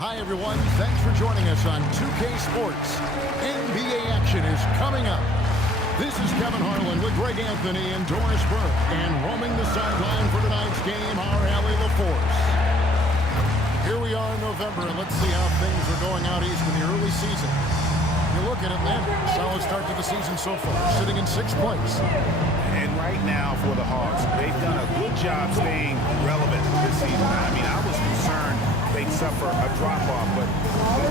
Hi, everyone. Thanks for joining us on 2K Sports. NBA action is coming up. This is Kevin Harlan with Greg Anthony and Doris Burke. And roaming the sideline for tonight's game, our Allie LaForce. Here we are in November, and let's see how things are going out east in the early season. You look at Atlanta, solid start to the season so far, sitting in 6th place. And right now for the Hawks, they've done a good job staying relevant this season. I mean, I was concerned they'd suffer a drop-off, but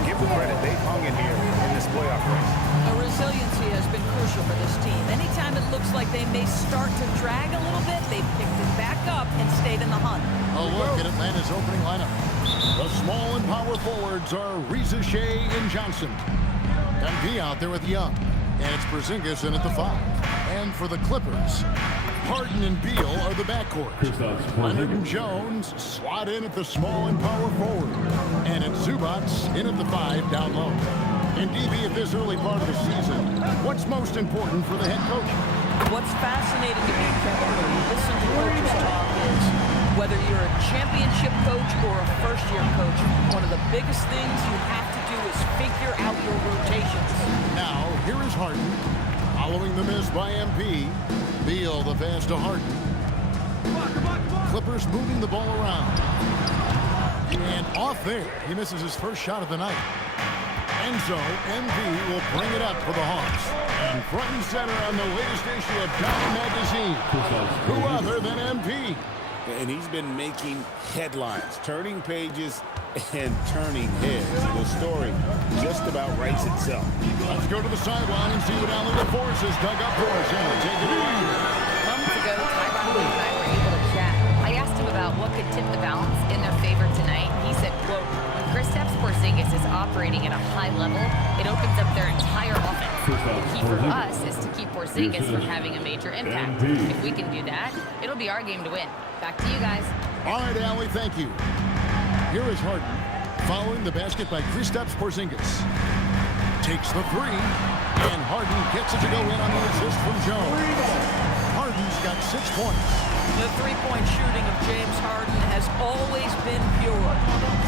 give the credit, they've hung in here in this playoff race. The resiliency has been crucial for this team. Anytime it looks like they may start to drag a little bit, they've picked it back up and stayed in the hunt. A look at Atlanta's opening lineup. The small and power forwards are Reza Shea and Johnson. MP out there with Young. And it's Porzingis in at the 5. And for the Clippers, Harden and Beal are the backcourt. Leonard and Jones slot in at the small and power forward. And it's Zubac in at the 5 down low. And DB, at this early part of the season, what's most important for the head coach? What's fascinating to me, Kevin, when you listen to coaches talk is whether you're a championship coach or a first-year coach, one of the biggest things you have to do is figure out your rotations. Now, here is Harden. Following the miss by MP. Beal the pass to Harden. Clippers moving the ball around. And off there, he misses his first shot of the night. And so, MP will bring it up for the Hawks. And front and center on the latest issue of Time Magazine. Who other than MP? And he's been making headlines, turning pages and turning heads. The story just about writes itself. Let's go to the sideline and see what Allie LaForce has dug up for us. And we'll take it away. Months ago, Tyron Lue and I were able to chat. I asked him about what could tip the balance in their favor tonight. He said, quote, when Kristaps Porzingis is operating at a high level, it opens up their entire offense. The key for us is to keep Porzingis from having a major impact. If we can do that, it'll be our game to win. Back to you guys. All right, Allie, thank you. Here is Harden, following the basket by Kristaps Porzingis. Takes the 3, and Harden gets it to go in on the assist from Jones. Harden's got 6 points. The three-point shooting of James Harden has always been pure.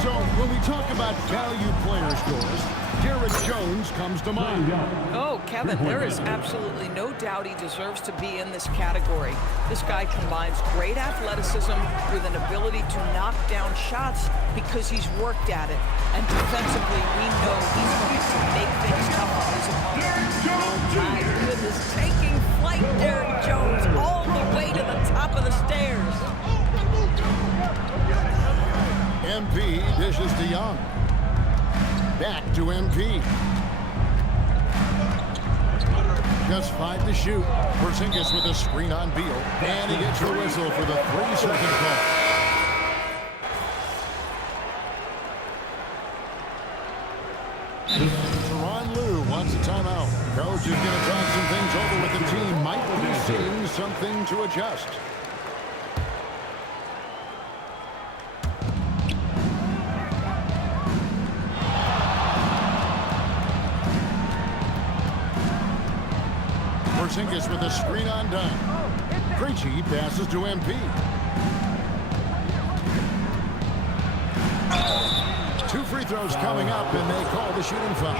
So, when we talk about value players, Doris, Derek Jones comes to mind. Oh, Kevin, there is absolutely no doubt he deserves to be in this category. This guy combines great athleticism with an ability to knock down shots because he's worked at it. And defensively, we know he's going to make things tough on his opponent. Oh, my goodness, taking flight, Derek Jones, all the way to the top of the stairs. MP dishes to Young. Back to MP. Just 5 to shoot. Porzingis with a screen on Beal. And he gets the whistle for the 3-second call. Tyronn Lue wants a timeout. Coach is going to talk some things over with the team. Might be seeing something to adjust. Porzingis with a screen on dime. Krejci passes to MP. 2 free throws coming up, and they call the shooting foul.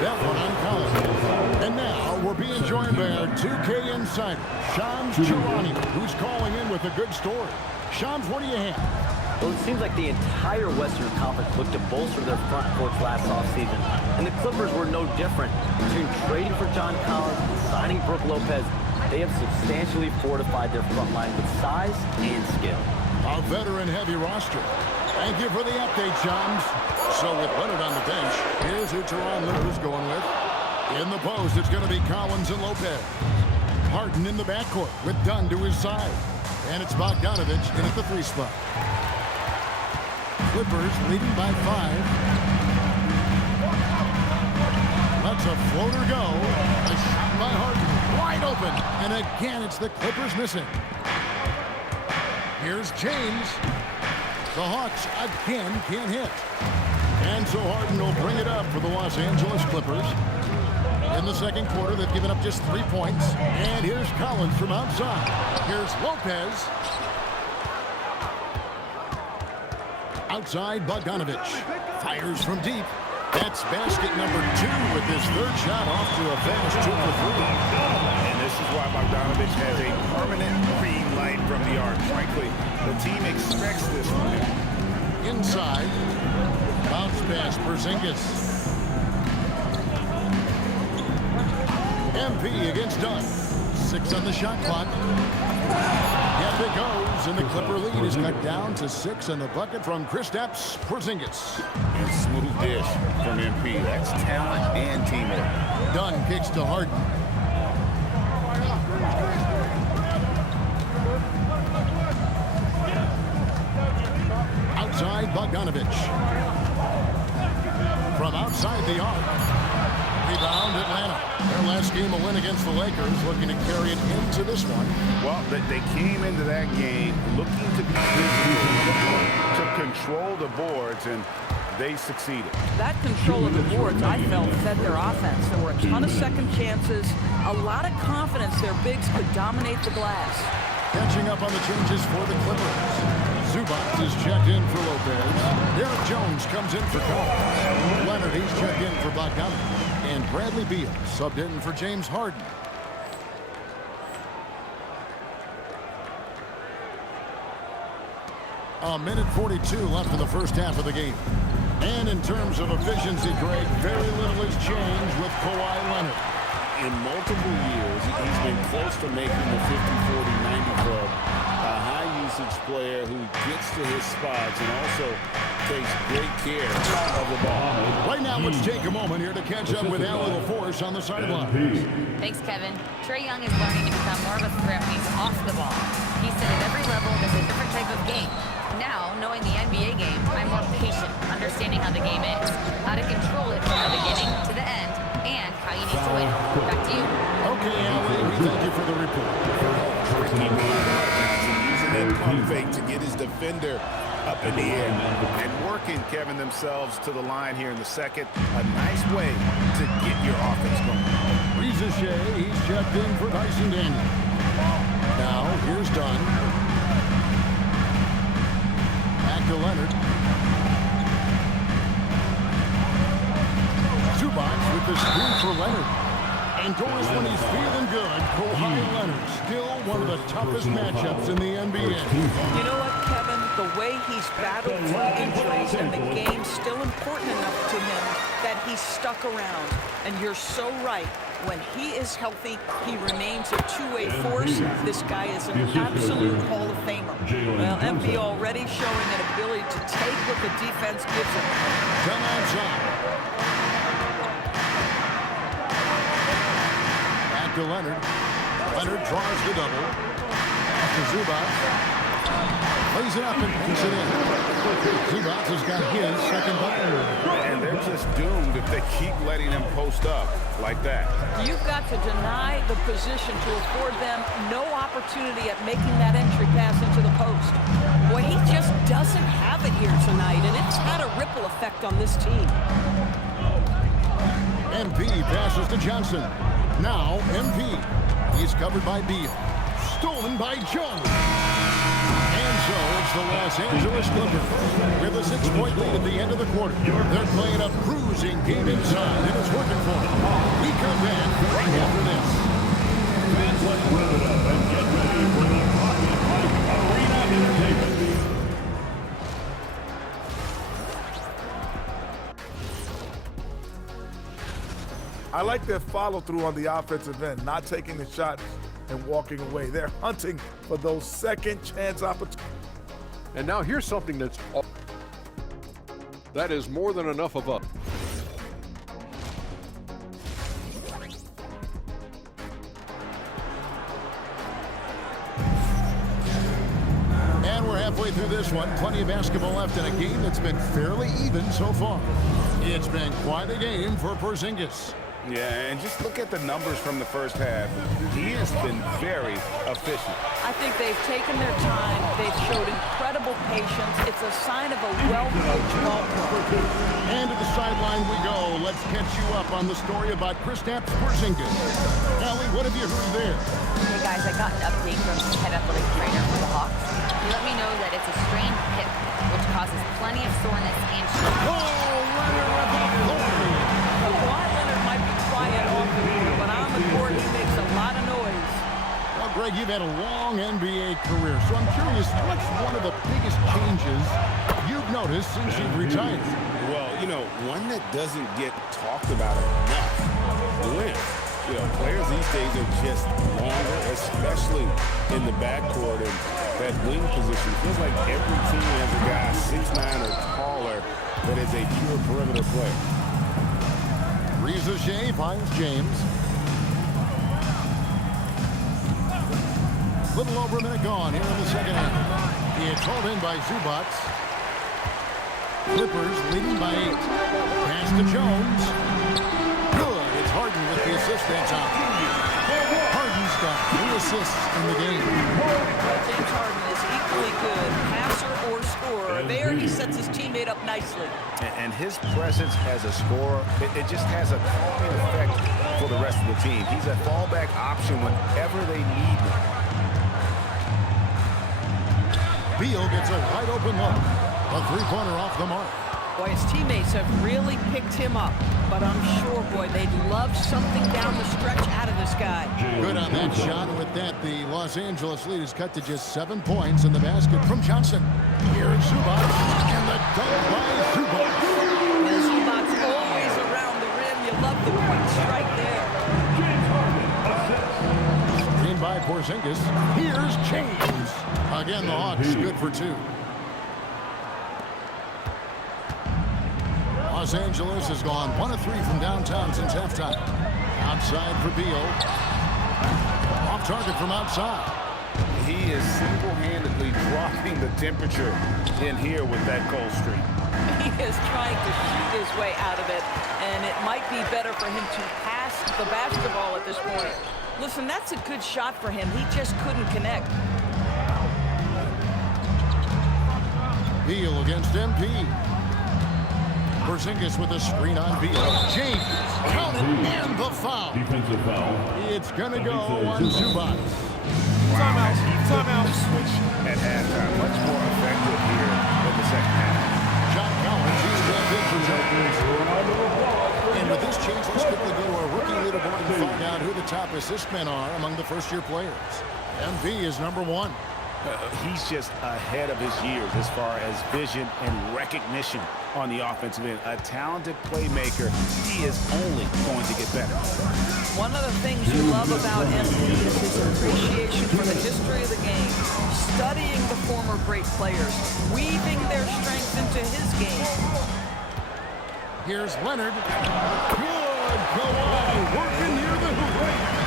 That one on Collins. And now we're being joined by our 2K insider, Shams Charania, who's calling in with a good story. Shams, what do you have? Well, it seems like the entire Western Conference looked to bolster their front courts last offseason, and the Clippers were no different. Between trading for John Collins and signing Brook Lopez, they have substantially fortified their front line with size and skill. A veteran-heavy roster. Thank you for the update, Shams. So with Leonard on the bench, here's who Tyronn Lue is going with. In the post, it's going to be Collins and Lopez. Harden in the backcourt with Dunn to his side. And it's Bogdanovich in at the 3 spot. Clippers leading by 5. Lets a floater go. A shot by Harden. Wide open. And again, it's the Clippers missing. Here's James. The Hawks again can't hit. And so Harden will bring it up for the Los Angeles Clippers. In the second quarter, they've given up just 3 points. And here's Collins from outside. Here's Lopez. Outside, Bogdanovich fires from deep. That's basket number 2 with his third shot off to a fast 2 for 3. And this is why Bogdanovich has a permanent green light from the arc. Frankly, the team expects this from him. Inside, bounce pass, Porzingis. MP against Dunn. 6 on the shot clock. Yes, it goes, and the Clipper lead is cut down to 6 on the bucket from Kristaps Porzingis. And smooth dish from MP. That's talent and teamwork. Dunn kicks to Harden. Outside, Bogdanovich. From outside the arc. Rebound, Atlanta. Their last game a win against the Lakers, looking to carry it into this one. Well, they came into that game looking to be physical, to control the boards, and they succeeded. That control of the boards, I felt, fed their offense. There were a ton of second chances, a lot of confidence their bigs could dominate the glass. Catching up on the changes for the Clippers. Zubac is checked in for Lopez. Derek Jones comes in for Collins. Leonard, he's checked in for Bogdanovich. And Bradley Beal subbed in for James Harden. A minute 42 left in the first half of the game. And in terms of efficiency, Greg, very little has changed with Kawhi Leonard. In multiple years, he's been close to making the 50-40-90 club. A high-usage player who gets to his spots and also takes great care of the ball. Right now, let's take a moment here to catch up with Al LaForce on the sidelines. Thanks, Kevin. Trae Young is learning to become more of a threat when he's off the ball. He said at every level there's a different type of game. Now, knowing the NBA game, I'm more patient, understanding how the game is, how to control it from the beginning to the end, and how you need to win. Back to you. Okay, Al, we thank you for the report. Tricky move. Using that pump fake to get his defender up in the air. And working, Kevin, themselves to the line here in the second. A nice way to get your offense going. Reza Shea, he's checked in for Dyson Daniel. Now, here's Dunn. Back to Leonard. Zubac with the screen for Leonard. And Doris, when he's feeling good, Kawhi Leonard, still one of the toughest matchups in the NBA. You know what, Kevin? The way he's battled through injuries and the game's still important enough to him that he's stuck around. And you're so right. When he is healthy, he remains a two-way force. This guy is an absolute Hall of Famer. Well, MP already showing an ability to take what the defense gives him. Come outside. To Leonard. Leonard draws the double. After Zubac. Lays it up and banks it in. Zubac has got his second bucket. And they're just doomed if they keep letting him post up like that. You've got to deny the position to afford them no opportunity at making that entry pass into the post. Boy, he just doesn't have it here tonight, and it's had a ripple effect on this team. MP passes to Johnson. Now, MP. He's covered by Beal. Stolen by Jones. And so it's the Los Angeles Clippers with a 6-point lead at the end of the quarter. They're playing a bruising game inside, and it's working for them. We come back right after this. Fans, let's rev it up and get ready for the Arena Entertainment. I like their follow-through on the offensive end, not taking the shots and walking away. They're hunting for those second-chance opportunities. And now here's something that is more than enough of us. And we're halfway through this one. Plenty of basketball left in a game that's been fairly even so far. It's been quite a game for Porzingis. Yeah, and just look at the numbers from the first half. He has been very efficient. I think they've taken their time. They've showed incredible patience. It's a sign of a well-coached ball club. And to the sideline we go. Let's catch you up on the story about Kristaps Porzingis. Allie, what have you heard there? Hey guys, I got an update from the head athletic trainer for the Hawks. He let me know that it's a strained hip, which causes plenty of had a long NBA career, so I'm curious, what's one of the biggest changes you've noticed since you've retired? Well, you know, one that doesn't get talked about enough, length. You know, players these days are just longer, especially in the backcourt and that wing position. It feels like every team has a guy 6'9" or taller that is a pure perimeter player. Reza Shea finds James. Little over a minute gone here in the second half. He is called in by Zubac. Clippers leading by 8. Pass to Jones. Good. It's Harden with the assist that time. Harden's got 3 assists in the game. James Harden is equally good, passer or scorer. There he sets his teammate up nicely. And his presence as a scorer, it just has a calming effect for the rest of the team. He's a fallback option whenever they need him. Beal gets a wide open look. A 3-pointer off the mark. Boy, his teammates have really picked him up. But I'm sure, boy, they'd love something down the stretch out of this guy. Good on that shot. And with that, the Los Angeles lead is cut to just 7 points in the basket from Johnson. Here's Zubac. And the dunk by Zubac. And Zubac's always around the rim. You love the quick strike there. Screen by Porzingis. Here's James. Again, the Hawks good for 2. Los Angeles has gone 1 of 3 from downtown since halftime. Outside for Beal. Off target from outside. He is single-handedly dropping the temperature in here with that cold streak. He is trying to shoot his way out of it, and it might be better for him to pass the basketball at this point. Listen, that's a good shot for him. He just couldn't connect. Beal against MP. Porzingis with a screen on Beal. James, count it, and the foul. Defensive foul. It's going to go on Zubac. Wow, timeout. Switch at halftime. Much more effective here in the second half. John Collins, he's stepped in for Joe. And with this change, let's quickly go to our rookie leaderboard and find out who the top assist men are among the first-year players. MP is number 1. He's just ahead of his years as far as vision and recognition on the offensive end. A talented playmaker. He is only going to get better. One of the things you love about MP is his appreciation for the history of the game, studying the former great players, weaving their strength into his game. Here's Leonard. Good. Kawhi working near the hoop.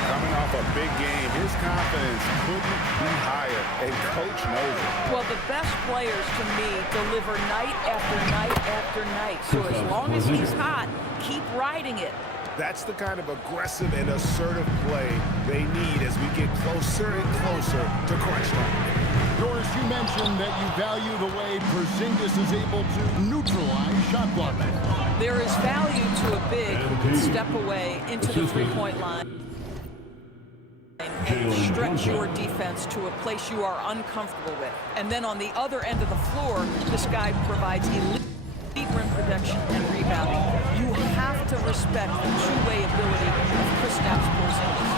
Coming off a big game, his confidence couldn't be higher, and Coach knows it. Well, the best players, to me, deliver night after night after night. So as long as he's hot, keep riding it. That's the kind of aggressive and assertive play they need as we get closer and closer to crunch time. Doris, you mentioned that you value the way Porzingis is able to neutralize shot blocking. There is value to a big who can step away into the three-point line and stretch your defense to a place you are uncomfortable with. And then on the other end of the floor, this guy provides elite rim protection and rebounding. You have to respect the two-way ability of Kristaps Porzingis.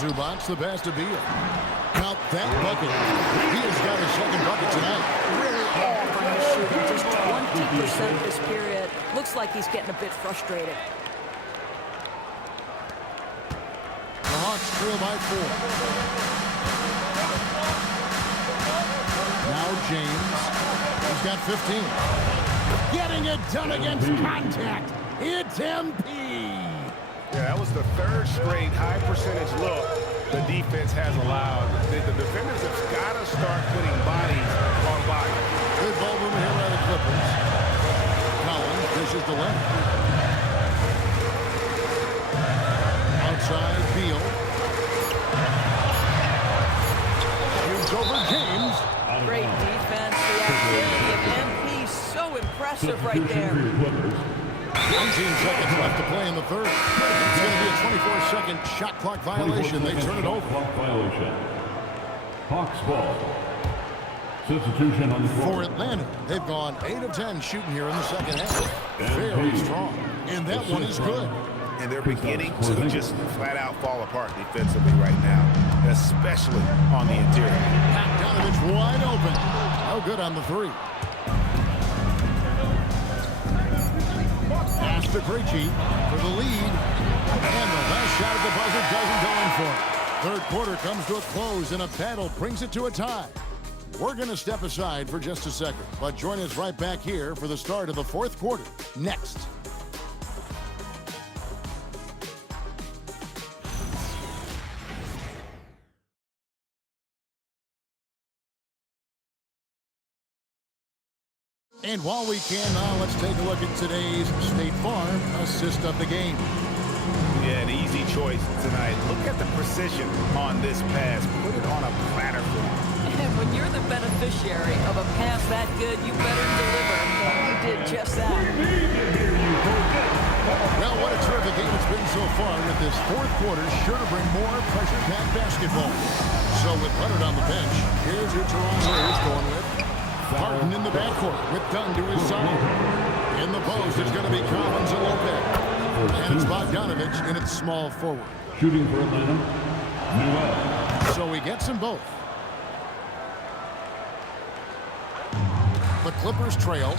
Zubac, the pass to Beal. Count that bucket. Beal's got his second bucket tonight. Really off on his shooting, just 20% this period. Looks like he's getting a bit frustrated. The Hawks trail by 4. Now James. He's got 15. Getting it done against contact. It's MP. Yeah, that was the third straight high percentage look the defense has allowed. The defenders have got to start putting bodies on bodies. Good ball movement here by the Clippers. Collins dishes to Leonard. Outside, Beal. Shoots over James. Great defense. The activity of MP, so impressive right there. 19 seconds left to play in the third. It's going to be a 24-second shot clock violation. They turn it over. Violation. Hawks ball. Substitution on the floor. For Atlanta, they've gone 8 of 10 shooting here in the second half. Very strong. And that one is good. and they're beginning to just flat out fall apart defensively right now, especially on the interior. Bogdanovich wide open. No good on the three. Pass to Krejci for the lead. And the last shot at the buzzer doesn't go in for it. Third quarter comes to a close, and a battle brings it to a tie. We're going to step aside for just a second, but join us right back here for the start of the fourth quarter next. And while we can now, let's take a look at today's State Farm assist of the game. Yeah, an easy choice tonight. Look at the precision on this pass. Put it on a platter for him. And when you're the beneficiary of a pass that good, you better deliver. And he did just that. Well, what a terrific game it's been so far, with this fourth quarter sure to bring more pressure-packed basketball. So with Leonard on the bench, here's your Toronto Raptors going with Harden in the backcourt with Dunn to his side. In the post, it's going to be Collins and Lopez. And it's Bogdanovich in its small forward. Shooting for Atlanta, Newell. So he gets them both. The Clippers trail.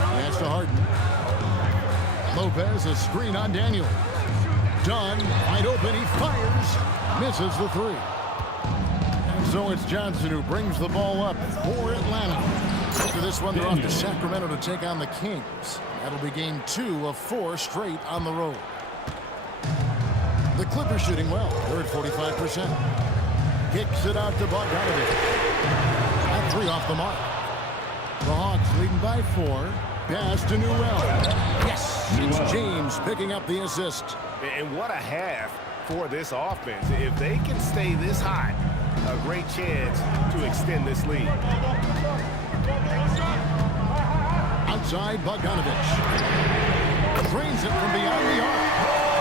Pass to Harden. Lopez, a screen on Daniel. Dunn, wide open, he fires. Misses the three. And so it's Johnson who brings the ball up for Atlanta. After this one, they're off to Sacramento to take on the Kings. That'll be game 2 of 4 straight on the road. The Clippers shooting well. They're at 45%. Kicks it out to Bogdanovich. That 3 off the mark. The Hawks leading by 4. Pass to Newell. Yes, it's James picking up the assist. And what a half for this offense. If they can stay this hot, a great chance to extend this lead. Outside, Bogdanovich. Drains it from beyond the arc.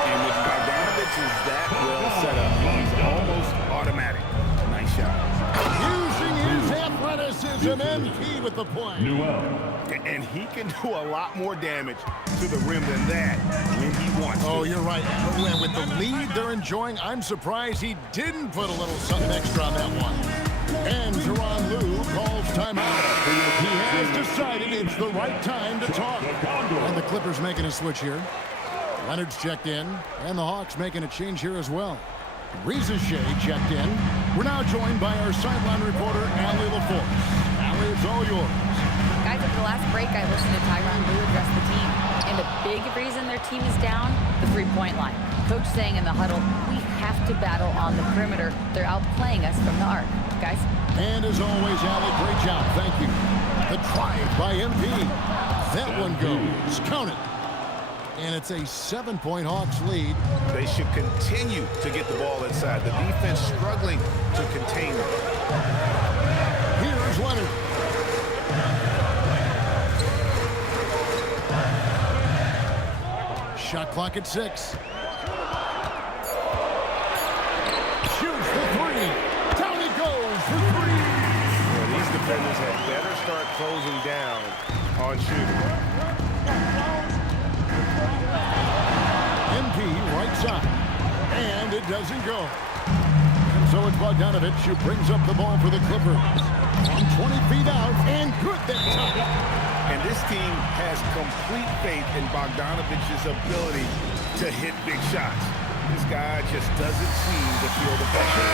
And with Bogdanovich is that well set up, he's almost automatic. Nice shot. Using his athleticism, MP with the play. And he can do a lot more damage to the rim than that when he wants to. Oh, you're right. And with the lead they're enjoying, I'm surprised he didn't put a little something extra on that one. And Tyronn Lue calls timeout. He has decided it's the right time to talk. And the Clippers making a switch here. Leonard's checked in, and the Hawks making a change here as well. Reza Shea checked in. We're now joined by our sideline reporter, Allie LaForce. Allie, it's all yours. Guys, over the last break, I listened to Tyronn Lue address the team. And the big reason their team is down, the three-point line. Coach saying in the huddle, we have to battle on the perimeter. They're outplaying us from the arc. Guys? And as always, Allie, great job. Thank you. The drive by MP. That one goes. Count it. And it's a 7-point Hawks lead. They should continue to get the ball inside. The defense struggling to contain them. Here's Leonard. Shot clock at 6. Shoots the 3. Down he goes for 3. Well, these defenders had better start closing down on shooting. MP right side. And it doesn't go. And so it's Bogdanovich who brings up the ball for the Clippers. From 20 feet out, and good that time. And this team has complete faith in Bogdanovich's ability to hit big shots. This guy just doesn't seem to feel the pressure.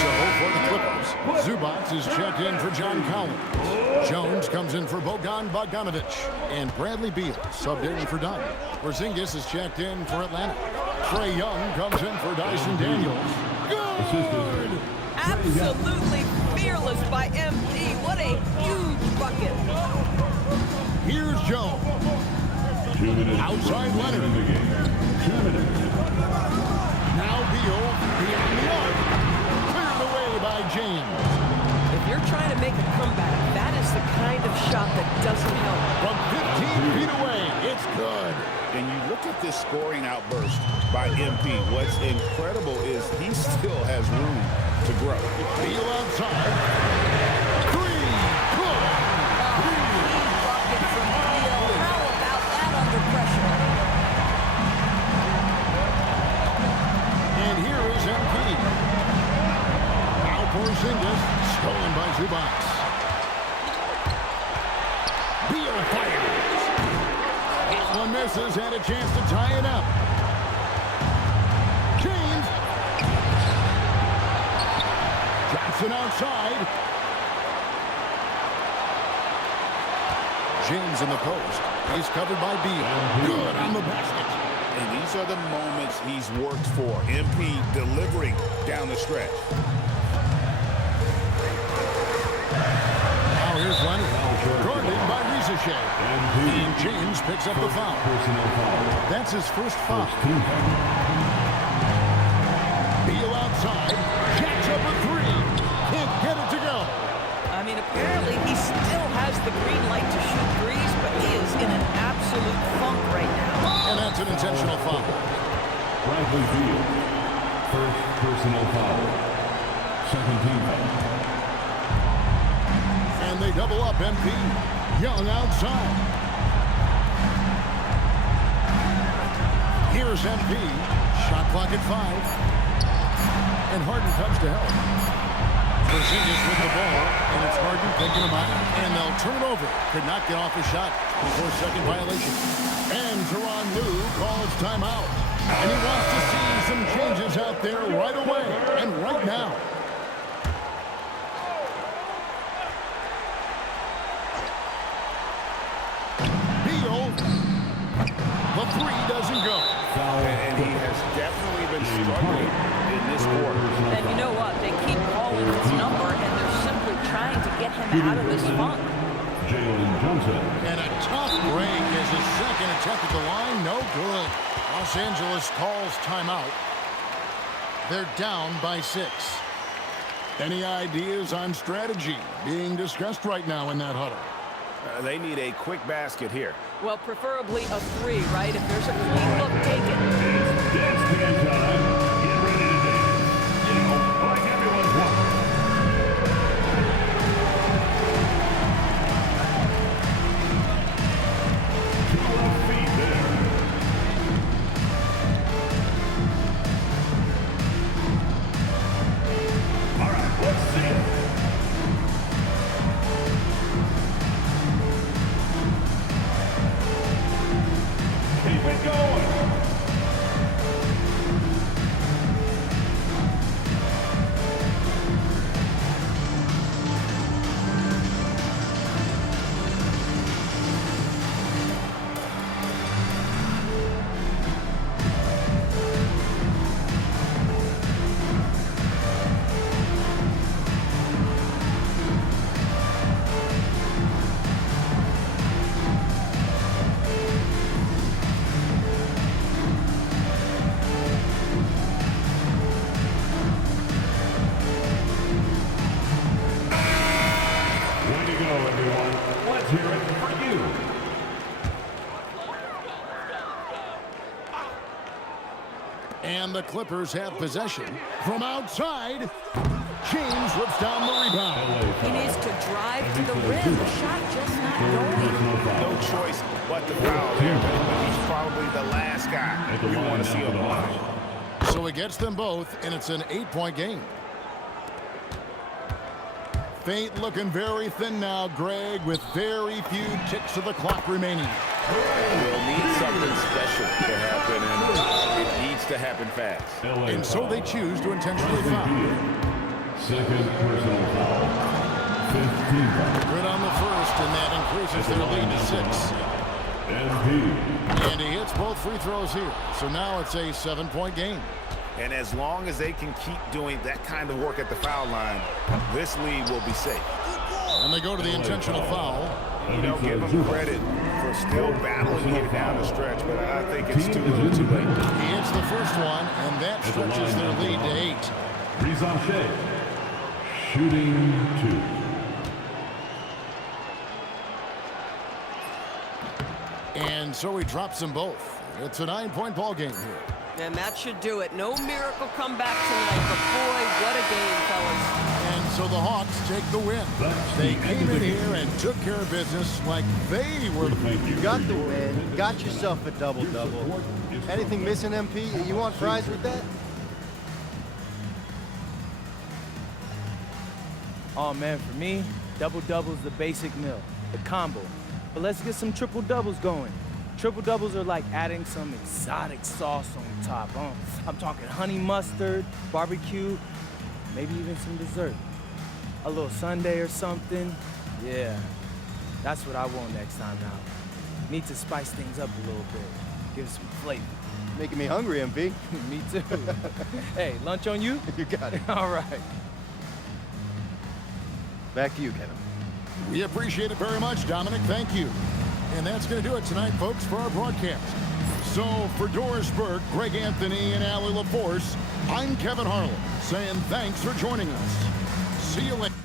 So for the Clippers, Zubac is checked in for John Collins. Jones comes in for Bogdanovich. And Bradley Beal subbed in for Dunn. Porzingis is checked in for Atlanta. Trae Young comes in for Dyson Daniels. Good! Absolutely fearless by MP. What a huge bucket. Here's Jones. Outside Leonard. Now Beal beyond the arc. Cleared away by James. If you're trying to make a comeback, that is the kind of shot that doesn't help. From 15 feet away, it's good. And you look at this scoring outburst by MP. What's incredible is he still has room to grow. Beal outside. 3. Good. Bucket from Beal. How box. Beal fires. This one misses, had a chance to tie it up. James. Johnson outside. James in the post. He's covered by Beal. Good on the basket. And these are the moments he's worked for. MP delivering down the stretch. Now here's Leonard. Guarded by Rizachet. And James picks up the foul. That's his first foul. Beal outside. Jacks up a three. Can't get it to go. I mean, apparently he still has the green light to shoot threes, but he is in an absolute funk right now. And that's an intentional foul. Bradley Beal, first personal foul. Second team foul. And they double up MP. Young outside. Here's MP. Shot clock at 5. And Harden comes to help. Porzingis with the ball, and it's Harden picking him out, and they'll turn it over. Could not get off his shot before second violation. And Teron Lue calls timeout. And he wants to see some changes out there right away, and right now. Beal. The three doesn't go. And he has definitely been struggling in this quarter. And you know what? They keep calling his number, and they're simply trying to get him out of this funk. Jalen Johnson. And a tough break as his second attempt at the line. No good. Los Angeles calls timeout. They're down by 6. Any ideas on strategy being discussed right now in that huddle? They need a quick basket here. Well, preferably a 3, right? If there's a clean look, take it. It's dance band time. Get ready to dance. You know, like everyone's wanting. And the Clippers have possession. From outside, James rips down the rebound. He needs to drive to the rim. The shot just not going. No choice but to foul there, but he's probably the last guy we want to see on the line. So he gets them both, and it's an 8-point game. Fate looking very thin now, Greg, with very few ticks of the clock remaining. We'll need something special to happen, and it needs to happen fast. And so they choose to intentionally foul. Second personal foul. 15. Good on the first, and that increases their lead to 6. And he hits both free throws here. So now it's a 7-point game. And as long as they can keep doing that kind of work at the foul line, this lead will be safe. And they go to the intentional foul. You know, give them credit for still battling here down the stretch, but I think it's too little too late. He hits the first one, and that stretches their lead to 8. Rizachet, shooting 2. And so he drops them both. It's a 9-point ball game here. And that should do it. No miracle comeback tonight, but boy, what a game, fellas. And so the Hawks take the win. They came in here and took care of business like they were the people. You got the win. You got yourself a double-double. Anything missing, MP? You want fries with that? Oh, man, for me, double-double's the basic meal, the combo. But let's get some triple-doubles going. Triple-doubles are like adding some exotic sauce on top. I'm talking honey mustard, barbecue, maybe even some dessert. A little sundae or something. Yeah, that's what I want next time out. Need to spice things up a little bit, give it some flavor. Making me hungry, MP. Me too. Hey, lunch on you? You got it. All right. Back to you, Kevin. We appreciate it very much, Dominic. Thank you. And that's going to do it tonight, folks, for our broadcast. So for Doris Burke, Greg Anthony, and Allie LaForce, I'm Kevin Harlan saying thanks for joining us. See you later.